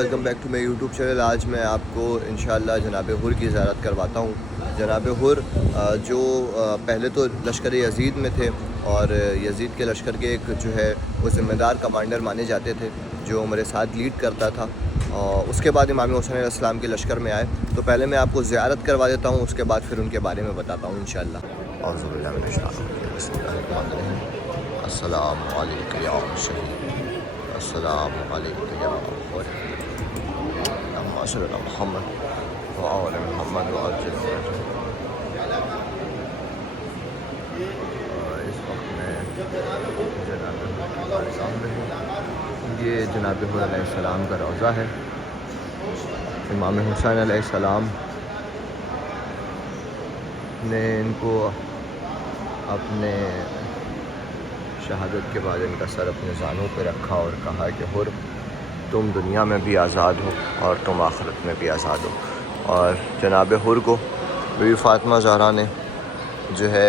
Welcome back to my YouTube channel. آج میں آپ کو انشاءاللہ جناب حر کی زیارت کرواتا ہوں۔ جناب حر جو پہلے تو لشکر یزید میں تھے اور یزید کے لشکر کے ایک جو ہے وہ ذمہ دار کمانڈر مانے جاتے تھے جو میرے ساتھ لیڈ کرتا تھا، اور اس کے بعد امام حسین علیہ السلام کے لشکر میں آئے۔ تو پہلے میں آپ کو زیارت کروا دیتا ہوں، اس کے بعد پھر ان کے بارے میں بتاتا ہوں انشاءاللہ۔ اعوذ باللہ من الشیطان الرجیم، بسم اللہ الرحمن الرحیم۔ السلام علیکم یا شہید، السلام علیکم یا حر، صلی اللہ محمد وآل محمد وعجل۔ اس وقت میں جناب حر کے سامنے ہوں۔ یہ جناب حر علیہ السلام کا روضہ ہے۔ امام حسین علیہ السلام نے ان کو اپنے شہادت کے بعد ان کا سر اپنے زانوں پہ رکھا اور کہا کہ حر، تم دنیا میں بھی آزاد ہو اور تم آخرت میں بھی آزاد ہو۔ اور جناب حر کو بی بی فاطمہ زہرا نے جو ہے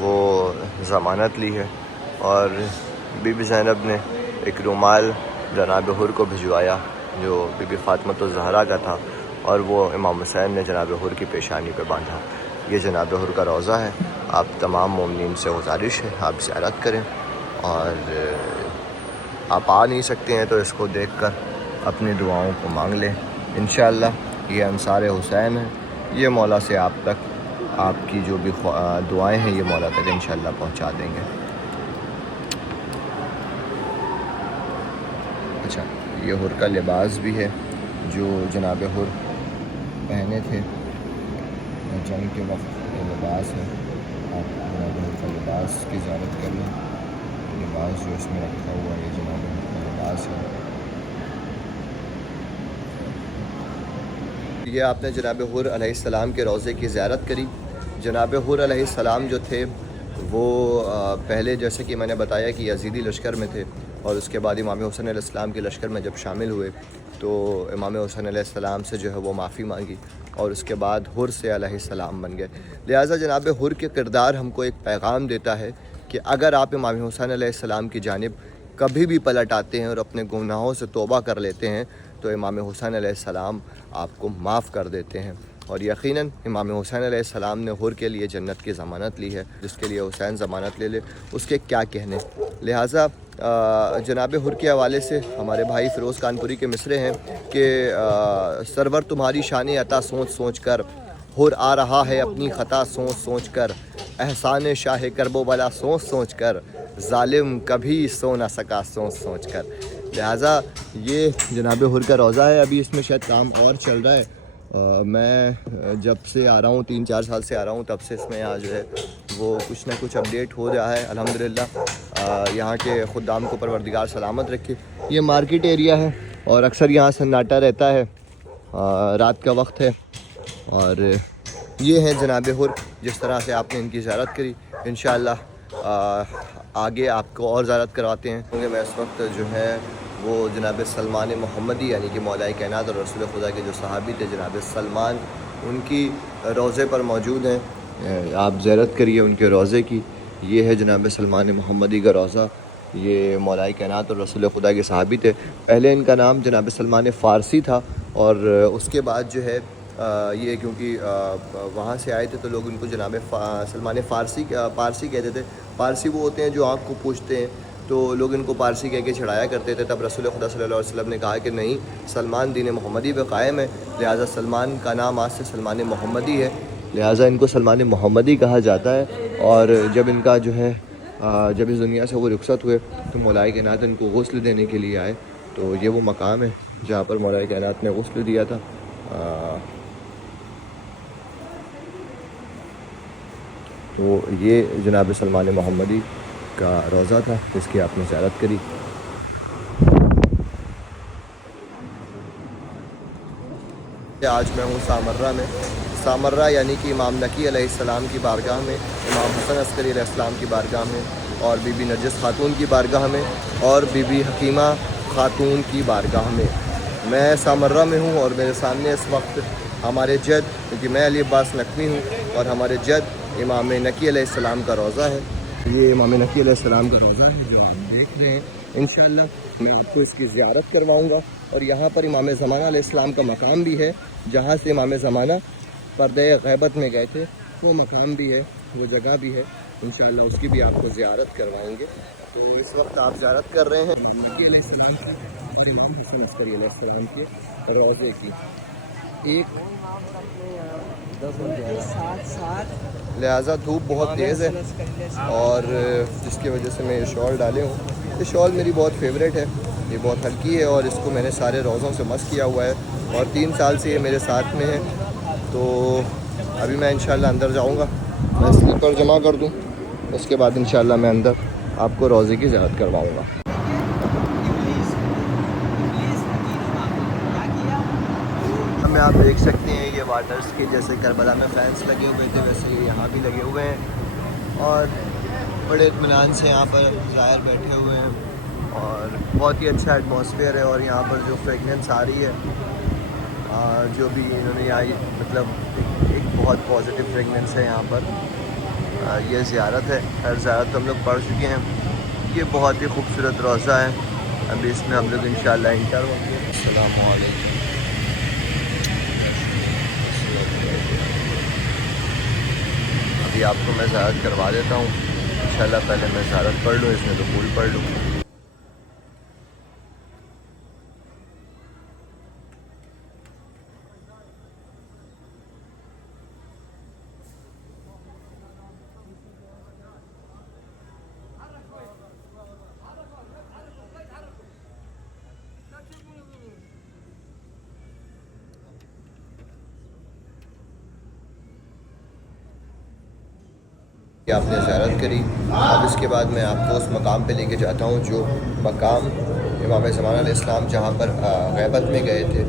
وہ ضمانت لی ہے، اور بی بی زینب نے ایک رومال جناب حر کو بھجوایا جو بی بی فاطمہ الزہرا کا تھا، اور وہ امام حسین نے جناب حر کی پیشانی پہ باندھا۔ یہ جناب حر کا روضہ ہے۔ آپ تمام مومنین سے گزارش ہے آپ زیارت کریں، اور آپ آ نہیں سکتے ہیں تو اس کو دیکھ کر اپنی دعاؤں کو مانگ لیں انشاءاللہ۔ یہ انصار حسین ہیں، یہ مولا سے آپ تک آپ کی جو بھی دعائیں ہیں یہ مولا تک انشاءاللہ پہنچا دیں گے۔ اچھا، یہ حر کا لباس بھی ہے جو جناب حر پہنے تھے جنگ کے وقت، یہ لباس ہے۔ آپ جناب حر کا لباس کی زیارت کر لیں۔ لباس جو اس میں رکھا ہوا ہے یہ جناب حر کا لباس ہے۔ یہ آپ نے جناب حر علیہ السلام کے روضے کی زیارت کری۔ جناب حر علیہ السلام جو تھے وہ پہلے جیسے کہ میں نے بتایا کہ یزیدی لشکر میں تھے، اور اس کے بعد امام حسین علیہ السلام کے لشکر میں جب شامل ہوئے تو امام حسین علیہ السلام سے جو ہے وہ معافی مانگی، اور اس کے بعد حر سے علیہ السلام بن گئے۔ لہٰذا جناب حر کے کردار ہم کو ایک پیغام دیتا ہے کہ اگر آپ امام حسین علیہ السلام کی جانب کبھی بھی پلٹ آتے ہیں اور اپنے گناہوں سے توبہ کر لیتے ہیں تو امام حسین علیہ السلام آپ کو معاف کر دیتے ہیں۔ اور یقیناً امام حسین علیہ السلام نے حر کے لیے جنت کی ضمانت لی ہے، جس کے لیے حسین ضمانت لے لے اس کے کیا کہنے۔ لہٰذا جناب حر کے حوالے سے ہمارے بھائی فیروز کانپوری کے مصرے ہیں کہ سرور تمہاری شان عطا سوچ سوچ کر، حر آ رہا ہے اپنی خطا سوچ سوچ کر، احسان شاہ کرب و بلا سوچ سوچ کر، ظالم کبھی سو نہ سکا سوچ سوچ کر۔ لہٰذا یہ جناب حر کا روضہ ہے۔ ابھی اس میں شاید کام اور چل رہا ہے۔ میں جب سے آ رہا ہوں 3-4 سال سے آ رہا ہوں تب سے اس میں یہاں جو ہے وہ کچھ نہ کچھ اپڈیٹ ہو رہا ہے الحمدللہ۔ یہاں کے خدام کو پروردگار سلامت رکھے۔ یہ مارکیٹ ایریا ہے اور اکثر یہاں سناٹا رہتا ہے، رات کا وقت ہے، اور یہ ہے جناب حر جس طرح سے آپ نے ان کی زیارت کری۔ انشاءاللہ آگے آپ کو اور زیارت کرواتے ہیں۔ کیونکہ میں اس وقت جو ہے وہ جناب سلمان محمدی یعنی کہ مولا کائنات اور رسول خدا کے جو صحابی تھے جناب سلمان، ان کی روضے پر موجود ہیں۔ آپ زیارت کریے ان کے روضے کی۔ یہ ہے جناب سلمان محمدی کا روضہ۔ یہ مولا کائنات اور رسول خدا کے صحابی تھے۔ پہلے ان کا نام جناب سلمان فارسی تھا، اور اس کے بعد جو ہے یہ کیونکہ وہاں سے آئے تھے تو لوگ ان کو جناب سلمان پارسی کہتے تھے۔ پارسی وہ ہوتے ہیں جو آنکھ کو پوچھتے ہیں، تو لوگ ان کو پارسی کہہ کے چھڑایا کرتے تھے۔ تب رسول خدا صلی اللہ علیہ وسلم نے کہا کہ نہیں، سلمان دین محمدی پہ قائم ہے، لہٰذا سلمان کا نام آج سے سلمان محمدی ہے، لہٰذا ان کو سلمان محمدی کہا جاتا ہے۔ اور جب ان کا جو ہے جب اس دنیا سے وہ رخصت ہوئے تو مولا کائنات ان کو غسل دینے کے لیے آئے، تو یہ وہ مقام ہے جہاں پر مولا کائنات نے غسل دیا تھا۔ تو یہ جناب سلمان محمدی کا روضہ تھا جس کی آپ نے زیارت کری۔ آج میں ہوں سامرہ میں۔ سامرہ یعنی کہ امام نقی علیہ السلام کی بارگاہ میں، امام حسن عسکری علیہ السلام کی بارگاہ میں، اور بی بی نرجس خاتون کی بارگاہ میں، اور بی بی حکیمہ خاتون کی بارگاہ میں۔ میں سامرہ میں ہوں، اور میرے سامنے اس وقت ہمارے جد، کیونکہ میں علی عباس نقوی ہوں، اور ہمارے جد امام نقی علیہ السلام کا روضہ ہے۔ یہ امام نقی علیہ السلام کا روضہ ہے جو آپ دیکھ رہے ہیں۔ انشاءاللہ میں آپ کو اس کی زیارت کرواؤں گا. اور یہاں پر امام زمانہ علیہ السلام کا مقام بھی ہے، جہاں سے امام زمانہ پردہ غیبت میں گئے تھے، وہ مقام بھی ہے، وہ جگہ بھی ہے. انشاءاللہ اس کی بھی آپ کو زیارت کروائیں گے. تو اس وقت آپ زیارت کر رہے ہیں مہدی علیہ السلام کی اور امام حسن عسکری علیہ السلام کے روضے کی. ایک لہٰذا دھوپ بہت تیز ہے اور جس کی وجہ سے میں یہ شال ڈالے ہوں. یہ شال میری بہت فیوریٹ ہے، یہ بہت ہلکی ہے اور اس کو میں نے سارے روزوں سے مس کیا ہوا ہے اور 3 سال سے یہ میرے ساتھ میں ہے. تو ابھی میں انشاءاللہ اندر جاؤں گا، میں سلیپر جمع کر دوں، اس کے بعد انشاءاللہ میں اندر آپ کو روضے کی زیارت کرواؤں گا. ہمیں آپ دیکھ سکتے ہیں یہ واٹرز کے جیسے کربلا میں فینس لگے ہوئے تھے ویسے یہ یہاں بھی لگے ہوئے ہیں اور بڑے اطمینان سے یہاں پر ظاہر بیٹھے ہوئے ہیں اور بہت ہی اچھا ایٹماسفیئر ہے. اور یہاں پر جو فریگننس آ رہی ہے جو بھی انہوں نے یہاں مطلب ایک بہت پازیٹیو فریگننس ہے یہاں پر. یہ زیارت ہے، ہر زیارت تو ہم لوگ پڑھ چکے ہیں. یہ بہت ہی خوبصورت روضہ ہے، ابھی اس میں ہم لوگ انشاءاللہ انٹر ہوں گے. السلام علیکم. ابھی آپ کو میں زیارت کروا دیتا ہوں انشاءاللہ. پہلے میں زیارت پڑھ لوں، اس میں دخول پڑھ لوں. کہ آپ نے زیارت کری. اب اس کے بعد میں آپ کو اس مقام پہ لے کے جاتا ہوں جو مقام امام زمانہ علیہ السلام جہاں پر غیبت میں گئے تھے.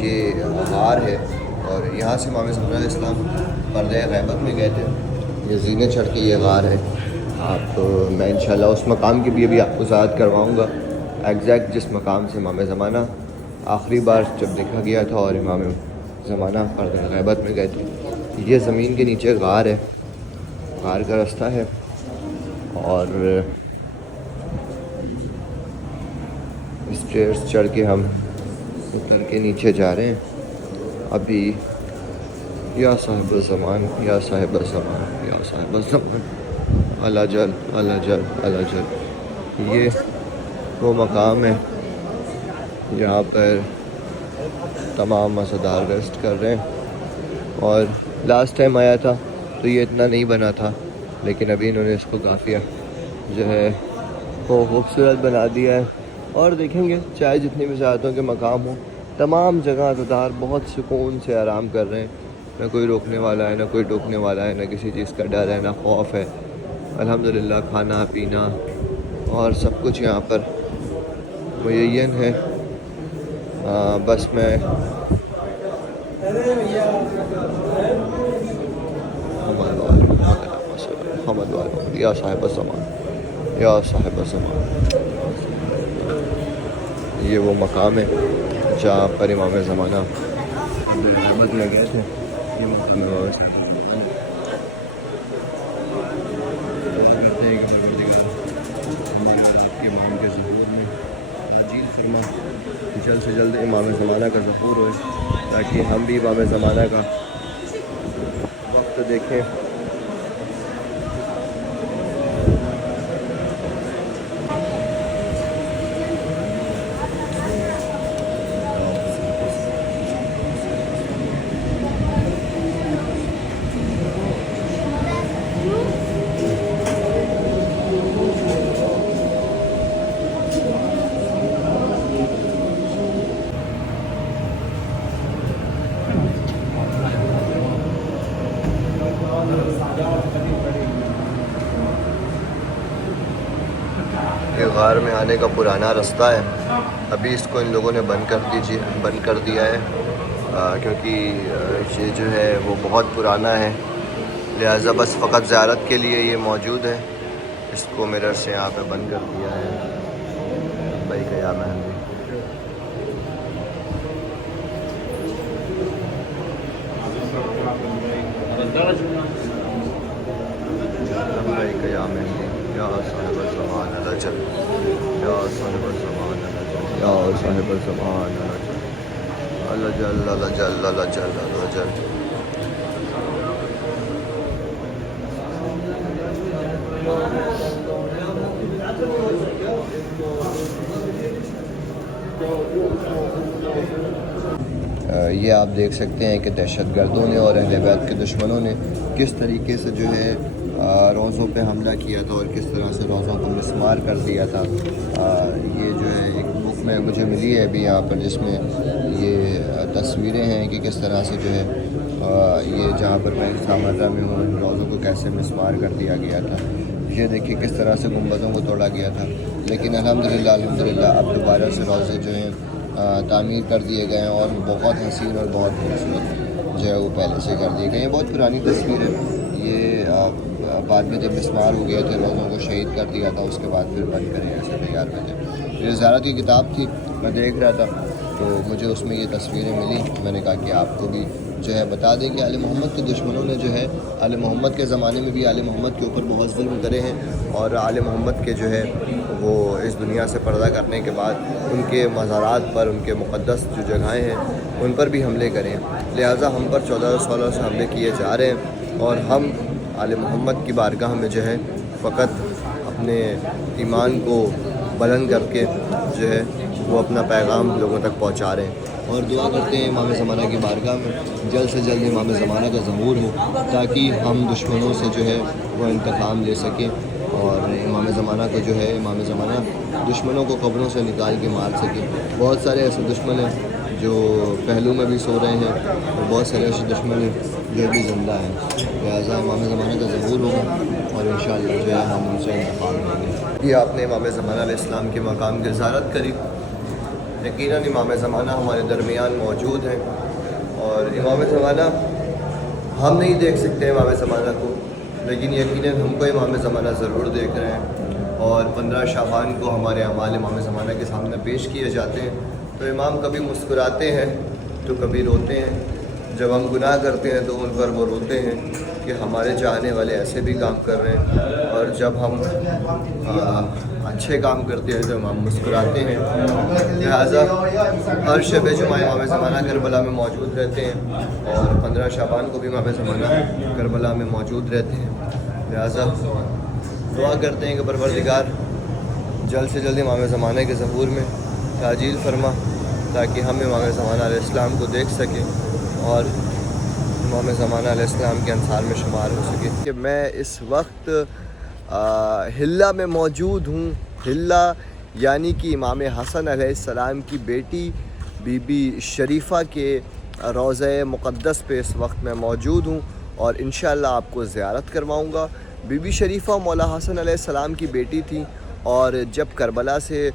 یہ غار ہے اور یہاں سے امام زمانہ علیہ السلام پردہ غیبت میں گئے تھے. یہ زینے چڑھ کے یہ غار ہے. آپ میں انشاءاللہ اس مقام کی بھی آپ کو زیارت کرواؤں گا، ایگزیکٹ جس مقام سے امام زمانہ آخری بار جب دیکھا گیا تھا اور امام زمانہ پردہ غیبت میں گئے تھے. یہ زمین کے نیچے غار ہے، غار کا راستہ ہے اور اسٹیئرس چڑھ کے ہم اتر کے نیچے جا رہے ہیں. ابھی یا صاحب الزمان یا صاحب الزمان یا صاحب الزمان اللہ جل اللہ جل اللہ جل. یہ وہ مقام ہے جہاں پر تمام مزیدار ریسٹ کر رہے ہیں. اور لاسٹ ٹائم آیا تھا تو یہ اتنا نہیں بنا تھا، لیکن ابھی انہوں نے اس کو کافی جو ہے وہ خوبصورت بنا دیا ہے. اور دیکھیں گے چاہے جتنی بھی زیارتوں کے مقام ہوں، تمام جگہ عزادار بہت سکون سے آرام کر رہے ہیں. نہ کوئی روکنے والا ہے، نہ کوئی ٹوکنے والا ہے، نہ کسی چیز کا ڈر ہے، نہ خوف ہے. الحمدللہ کھانا پینا اور سب کچھ یہاں پر معین ہے. بس میں حمد والے یا صاحب الزمان یا صاحب الزمان. یہ وہ مقام ہے جہاں پر امام زمانہ غیبت میں گئے تھے. یہ مقام کے امام کے ظہور میں عاجل فرما، جلد سے جلد امام زمانہ کا ظہور ہوئے تاکہ ہم بھی امام زمانہ کا وقت دیکھیں. یہ غار میں آنے کا پرانا رستہ ہے، ابھی اس کو ان لوگوں نے بند کر دیا ہے کیونکہ یہ جو ہے وہ بہت پرانا ہے، لہٰذا بس فقط زیارت کے لیے یہ موجود ہے. اس کو مرر سے یہاں پہ بند کر دیا ہے. بھائی قیام ہے یا صاحب الزمان اللہ جل یا یا صاحب الزمان اللہ جل اللہ جل اللہ جل اللہ جل. یہ آپ دیکھ سکتے ہیں کہ دہشت گردوں نے اور اہل بیت کے دشمنوں نے کس طریقے سے جو ہے روزوں پہ حملہ کیا تھا اور کس طرح سے روزوں کو مسمار کر دیا تھا. یہ جو ہے ایک بک میں مجھے ملی ہے ابھی یہاں پر، جس میں یہ تصویریں ہیں کہ کس طرح سے جو ہے یہ جہاں پر میں سامرہ میں ہوں روزوں کو کیسے مسمار کر دیا گیا تھا. یہ دیکھیے کس طرح سے گنبدوں کو توڑا گیا تھا، لیکن الحمدللہ اب دوبارہ سے روزے جو ہیں تعمیر کر دیے گئے ہیں اور بہت حسین اور بہت خوبصورت جو ہے وہ پہلے سے کر دیے گئے ہیں. بہت پرانی تصویر ہے یہ، بعد میں جب مسمار ہو گئے تھے روزوں کو شہید کر دیا تھا، اس کے بعد پھر بند کرے ایسے تیار ہوئے تھے. یہ زیارت کی کتاب تھی، میں دیکھ رہا تھا تو مجھے اس میں یہ تصویریں ملی. میں نے کہا کہ آپ کو بھی جو ہے بتا دیں کہ آل محمد کے دشمنوں نے جو ہے آل محمد کے زمانے میں بھی آل محمد کے اوپر بہت ظلم کرے ہیں، اور آل محمد کے جو ہے وہ اس دنیا سے پردہ کرنے کے بعد ان کے مزارات پر، ان کے مقدس جو جگہیں ہیں ان پر بھی حملے کرے ہیں. لہٰذا ہم پر 1416 سے حملے کیے جا رہے ہیں، اور ہم آل محمد کی بارگاہ میں جو ہے فقط اپنے ایمان کو بلند کر کے جو ہے وہ اپنا پیغام لوگوں تک پہنچا رہے ہیں. اور دعا کرتے ہیں امام زمانہ کی بارگاہ میں جلد سے جلد امام زمانہ کا ظہور ہو، تاکہ ہم دشمنوں سے جو ہے وہ انتقام لے سکیں، اور امام زمانہ کو جو ہے امام زمانہ دشمنوں کو قبروں سے نکال کے مار سکیں. بہت سارے ایسے دشمن ہیں جو پہلو میں بھی سو رہے ہیں، اور بہت سارے ایسے دشمن ہیں جو بھی زندہ ہیں. لہٰذا امام زمانہ کا ظہور ہوگا اور انشاءاللہ جو ہے ہم ان سے انتقام لیں گے. یہ آپ نے امام زمانہ علیہ السلام کے مقام کی زیارت کری. یقیناً امام زمانہ ہمارے درمیان موجود ہیں، اور امام زمانہ ہم نہیں دیکھ سکتے امام زمانہ کو، لیکن یقیناً ہم کو امام زمانہ ضرور دیکھ رہے ہیں. اور 15 شعبان کو ہمارے اعمال امام زمانہ کے سامنے پیش کیے جاتے ہیں. تو امام کبھی مسکراتے ہیں تو کبھی روتے ہیں. جب ہم گناہ کرتے ہیں تو ان پر وہ روتے ہیں کہ ہمارے چاہنے والے ایسے بھی کام کر رہے ہیں، اور جب ہم اچھے کام کرتے ہیں تو امام مسکراتے ہیں. لہٰذا ہر شب جمعہ امام زمانہ کربلا میں موجود رہتے ہیں، اور 15 شعبان کو بھی امام زمانہ کربلا میں موجود رہتے ہیں. لہٰذا دعا کرتے ہیں کہ پروردگار جلد سے جلد امام زمانہ کے ظہور میں تعجیل فرما، تاکہ ہم امام زمانہ علیہ السلام کو دیکھ سکیں اور امام زمانہ علیہ السلام کے انصار میں شمار ہو سکے. کہ میں اس وقت حلہ میں موجود ہوں. حلہ یعنی کہ امام حسن علیہ السلام کی بیٹی بی بی شریفہ کے روضہ مقدس پہ اس وقت میں موجود ہوں، اور انشاءاللہ آپ کو زیارت کرواؤں گا. بی بی شریفہ مولا حسن علیہ السلام کی بیٹی تھی، اور جب کربلا سے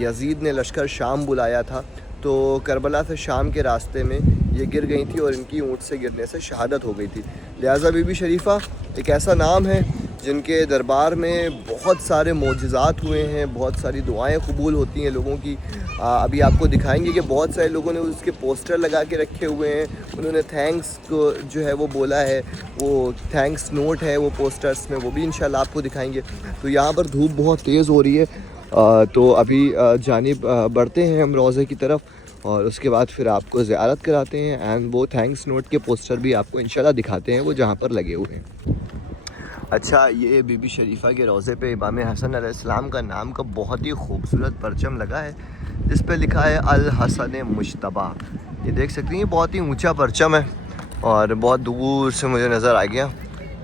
یزید نے لشکر شام بلایا تھا تو کربلا سے شام کے راستے میں یہ گر گئی تھی، اور ان کی اونٹ سے گرنے سے شہادت ہو گئی تھی. لہٰذا بی بی شریفہ ایک ایسا نام ہے جن کے دربار میں بہت سارے معجزات ہوئے ہیں، بہت ساری دعائیں قبول ہوتی ہیں لوگوں کی. ابھی آپ کو دکھائیں گے کہ بہت سارے لوگوں نے اس کے پوسٹر لگا کے رکھے ہوئے ہیں. انہوں نے تھینکس کو جو ہے وہ بولا ہے، وہ تھینکس نوٹ ہے وہ پوسٹرز میں، وہ بھی انشاءاللہ آپ کو دکھائیں گے. تو یہاں پر دھوپ بہت تیز ہو رہی ہے، تو ابھی جانب بڑھتے ہیں ہم روضے کی طرف، اور اس کے بعد پھر آپ کو زیارت کراتے ہیں. اینڈ وہ تھینکس نوٹ کے پوسٹر بھی آپ کو انشاءاللہ دکھاتے ہیں وہ جہاں پر لگے ہوئے ہیں. اچھا، یہ بی بی شریفہ کے روضے پہ امام حسن علیہ السلام کا نام کا بہت ہی خوبصورت پرچم لگا ہے، جس پہ لکھا ہے الحسن مجتبیٰ. یہ دیکھ سکتے ہیں، یہ بہت ہی اونچا پرچم ہے اور بہت دور سے مجھے نظر آ گیا،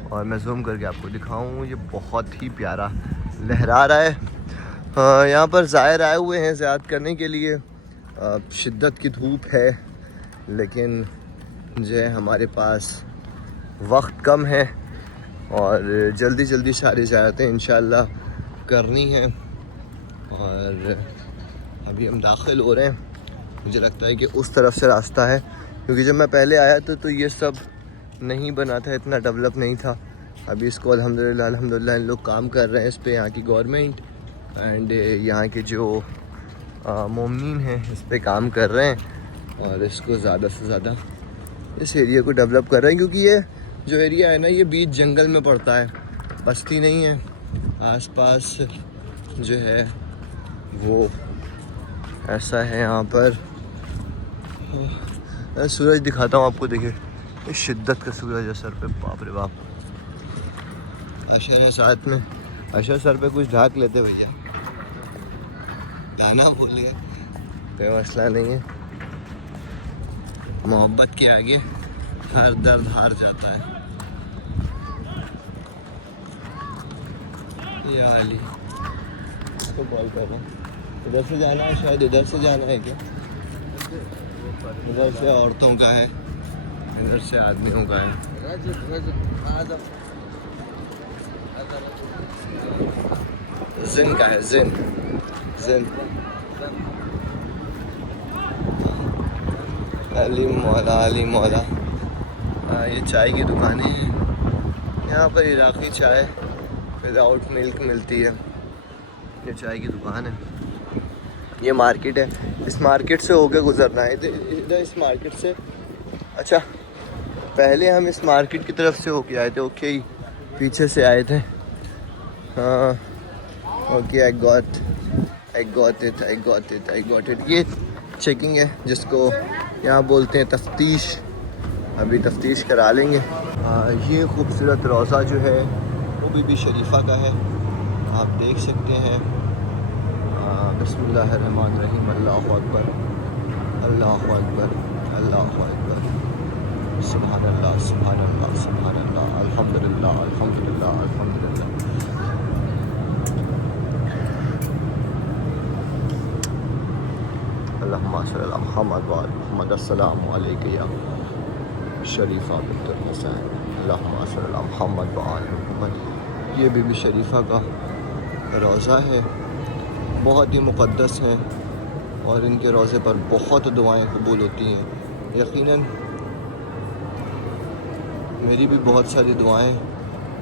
اور میں زوم کر کے آپ کو دکھاؤں. یہ بہت ہی پیارا لہرا رہا ہے. یہاں پر زائر آئے ہوئے ہیں زیارت کرنے کے لیے. شدت کی دھوپ ہے، لیکن جو ہے ہمارے پاس وقت کم ہے، اور جلدی ساری زیارتیں انشاءاللہ کرنی ہیں. اور ابھی ہم داخل ہو رہے ہیں. مجھے لگتا ہے کہ اس طرف سے راستہ ہے، کیونکہ جب میں پہلے آیا تھا تو یہ سب نہیں بنا تھا، اتنا ڈیولپ نہیں تھا. ابھی اس کو الحمدللہ ان لوگ کام کر رہے ہیں اس پہ، یہاں کی گورنمنٹ اینڈ یہاں کے جو مومنین ہیں اس پہ کام کر رہے ہیں، اور اس کو زیادہ سے زیادہ اس ایریا کو ڈیولپ کر رہے ہیں. کیونکہ یہ جو ایریا ہے نا، یہ بیچ جنگل میں پڑتا ہے، بستی نہیں ہے. آس پاس جو ہے وہ ایسا ہے یہاں پر. میں سورج دکھاتا ہوں آپ کو. دیکھیں اس شدت کا سورج ہے سر پہ. باپ رے باپ. اشر ہے ساتھ میں. اشر سر پہ کچھ ڈھانک لیتے بھیا. گانا بولے کوئی مسئلہ نہیں ہے. محبت کے آگے ہر درد ہار جاتا ہے. یا علی اس کو کال کر رہا ہوں. ادھر سے جانا ہے شاید. ادھر سے جانا ہے کیا؟ ادھر سے عورتوں کا ہے, ادھر سے آدمیوں کا ہے. زن کا ہے. زن علی مولا. علی مولا. یہ چائے کی دکانیں ہیں یہاں پر. عراقی چائے وداؤٹ ملک ملتی ہے. یہ چائے کی دکان ہے. یہ مارکیٹ ہے. اس مارکیٹ سے ہو کے گزرنا ہے. ادھر اس مارکیٹ سے. اچھا پہلے ہم اس مارکیٹ کی طرف سے ہو کے آئے تھے. اوکے پیچھے سے آئے تھے. ہاں اوکے. I got it. یہ چیکنگ ہے جس کو یہاں بولتے ہیں تفتیش. ابھی تفتیش کرا لیں گے. یہ خوبصورت روضہ جو ہے وہ بی بی شریفہ کا ہے. آپ دیکھ سکتے ہیں. بسم اللہ الرحمن الرحیم. اللہ اکبر اللہ اکبر اللہ اکبر. سبحان اللہ سبحان اللہ سبحان اللہ. الحمدللہ الحمدللہ الحمدللہ. اللہم صلی علی محمد و آل محمد. السلام علیکم یا شریفہ بنت الحسین. اللہم صلی علی محمد و آل محمد. یہ بی بی شریفہ کا روضہ ہے. بہت ہی مقدس ہیں اور ان کے روضے پر بہت دعائیں قبول ہوتی ہیں. یقیناً میری بھی بہت ساری دعائیں.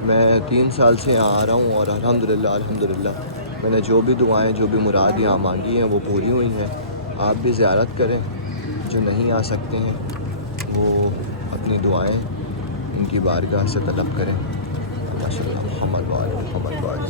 میں 3 سال سے یہاں آ رہا ہوں اور الحمدللہ میں نے جو بھی دعائیں جو بھی مراد یہاں مانگی ہیں وہ پوری ہوئی ہیں. آپ بھی زیارت کریں. جو نہیں آ سکتے ہیں وہ اپنی دعائیں ان کی بارگاہ سے طلب کریں. ماشاء اللہ. محمد وآل محمد وآل.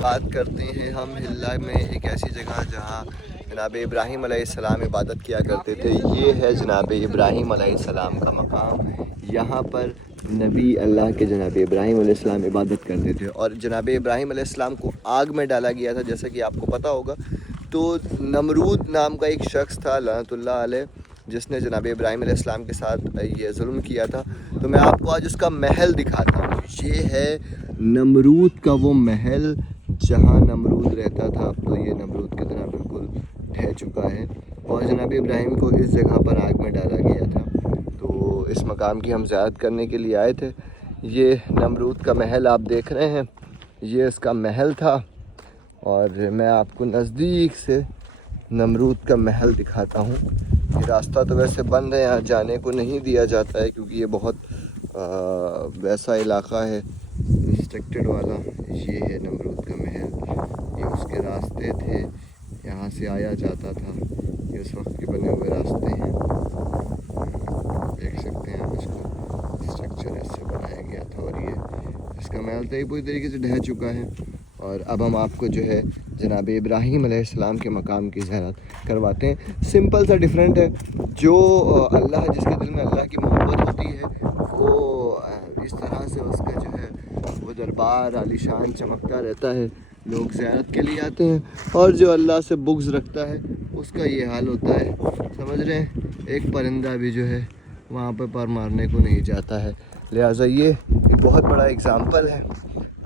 بات کرتے ہیں ہم ہلّہ میں ایک ایسی جگہ جہاں جناب ابراہیم علیہ السلام عبادت کیا کرتے تھے. یہ ہے جناب ابراہیم علیہ السلام کا مقام. یہاں پر نبی اللہ کے جناب ابراہیم علیہ السلام عبادت کرتے تھے. اور جناب ابراہیم علیہ السلام کو آگ میں ڈالا گیا تھا جیسا کہ آپ کو پتہ ہوگا. تو نمرود نام کا ایک شخص تھا لعنت اللہ علیہ جس نے جناب ابراہیم علیہ السلام کے ساتھ یہ ظلم کیا تھا. تو میں آپ کو آج اس کا محل دکھاتا ہوں. یہ ہے نمرود کا وہ محل جہاں نمرود رہتا تھا. اب تو یہ نمرود کی طرح بالکل ڈھہ چکا ہے. اور جناب ابراہیم کو اس جگہ پر آگ میں ڈالا گیا تھا. تو اس مقام کی ہم زیارت کرنے کے لیے آئے تھے. یہ نمرود کا محل آپ دیکھ رہے ہیں. یہ اس کا محل تھا اور میں آپ کو نزدیک سے نمرود کا محل دکھاتا ہوں. یہ راستہ تو ویسے بند ہے. یہاں جانے کو نہیں دیا جاتا ہے کیونکہ یہ بہت ویسا علاقہ ہے ریسٹرکٹڈ والا. یہ ہے نمرود کا محل. یہ اس کے راستے تھے. یہاں سے آیا جاتا تھا. یہ اس وقت کے بنے ہوئے راستے ہیں. دیکھ سکتے ہیں آپ اس کو. اسٹرکچر ایسے بنایا گیا تھا اور یہ اس کا محل تھا. یہ پوری طریقے سے ڈھہ چکا ہے. اور اب ہم آپ کو جو ہے جناب ابراہیم علیہ السلام کے مقام کی زیارت کرواتے ہیں. سمپل سا ڈیفرنٹ ہے. جو اللہ جس کے دل میں اللہ کی محبت ہوتی ہے وہ اس طرح سے اس کا جو ہے وہ دربار عالی شان چمکتا رہتا ہے. لوگ زیارت کے لیے آتے ہیں. اور جو اللہ سے بغض رکھتا ہے اس کا یہ حال ہوتا ہے. سمجھ رہے ہیں. ایک پرندہ بھی جو ہے وہاں پہ پر مارنے کو نہیں جاتا ہے. لہٰذا یہ بہت بڑا اگزامپل ہے.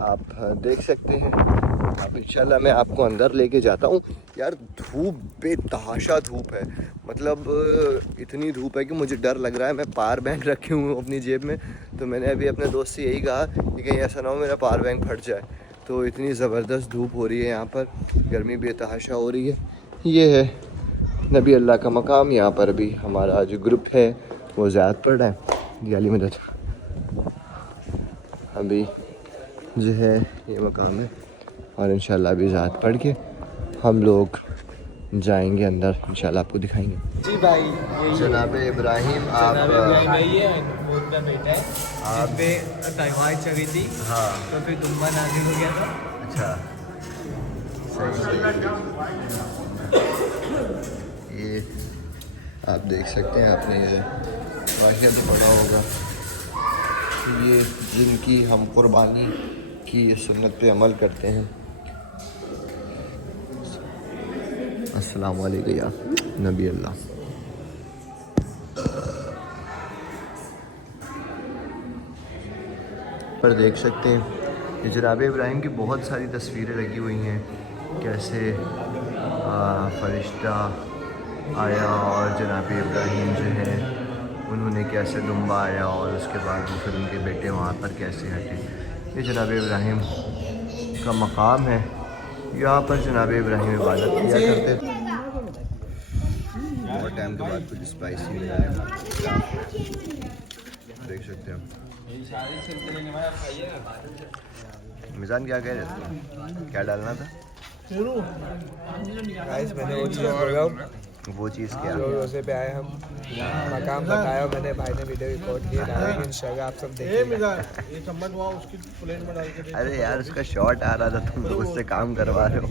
آپ دیکھ سکتے ہیں. اب انشاءاللہ میں آپ کو اندر لے کے جاتا ہوں. یار دھوپ بے تحاشا دھوپ ہے. مطلب اتنی دھوپ ہے کہ مجھے ڈر لگ رہا ہے. میں پاور بینک رکھے ہوئے ہوں اپنی جیب میں. تو میں نے ابھی اپنے دوست سے یہی کہا کہ کہیں ایسا نہ ہو میرا پاور بینک پھٹ جائے. تو اتنی زبردست دھوپ ہو رہی ہے یہاں پر. گرمی بے تحاشا ہو رہی ہے. یہ ہے نبی اللہ کا مقام. یہاں پر بھی ہمارا جو گروپ ہے وہ زیارت پڑھ رہا ہے. یہ علی مدد ابھی جو ہے یہ مقام ہے. اور انشاءاللہ ابھی زیارت پڑھ کے ہم لوگ جائیں گے اندر انشاءاللہ آپ کو دکھائیں گے. جی بھائی جناب ابراہیم آپ کا بیٹا ہے آپ پہ تہوار چلی تھی ہاں تو پھر دمبا نازل ہو گیا تھا. اچھا صحیح. یہ آپ دیکھ سکتے ہیں, آپ نے یہ واقعہ تو پڑھا ہوگا, یہ جن کی ہم قربانی کی سنت پہ عمل کرتے ہیں. السلام علیکم یا نبی اللہ. پر دیکھ سکتے ہیں کہ جناب ابراہیم کی بہت ساری تصویریں لگی ہوئی ہیں, کیسے فرشتہ آیا اور جناب ابراہیم جو ہے انہوں نے کیسے دمبا آیا اور اس کے بعد وہ پھر ان کے بیٹے وہاں پر کیسے ہٹے. یہ جناب ابراہیم کا مقام ہے, یہاں پر جناب ابراہیم عبادت کیا کرتے تھے. بہت ٹائم کے بعد کچھ اسپائسی ملا ہے, دیکھ سکتے ہیں. میزان کیا کہہ رہے تھے, کیا ڈالنا تھا؟ میں نے وہ چیز بول رہا ہوں, وہ چیز کیا؟ جو روزے پہ آئے ہم مقام بتایا میں نے, بھائی نے ویڈیو ریکارڈ کیا ڈالا کہ انشاءاللہ آپ سب دیکھیں گے. ارے یار اس کا شارٹ آ رہا تھا, تم لوگ اس سے کام کروا رہے ہو.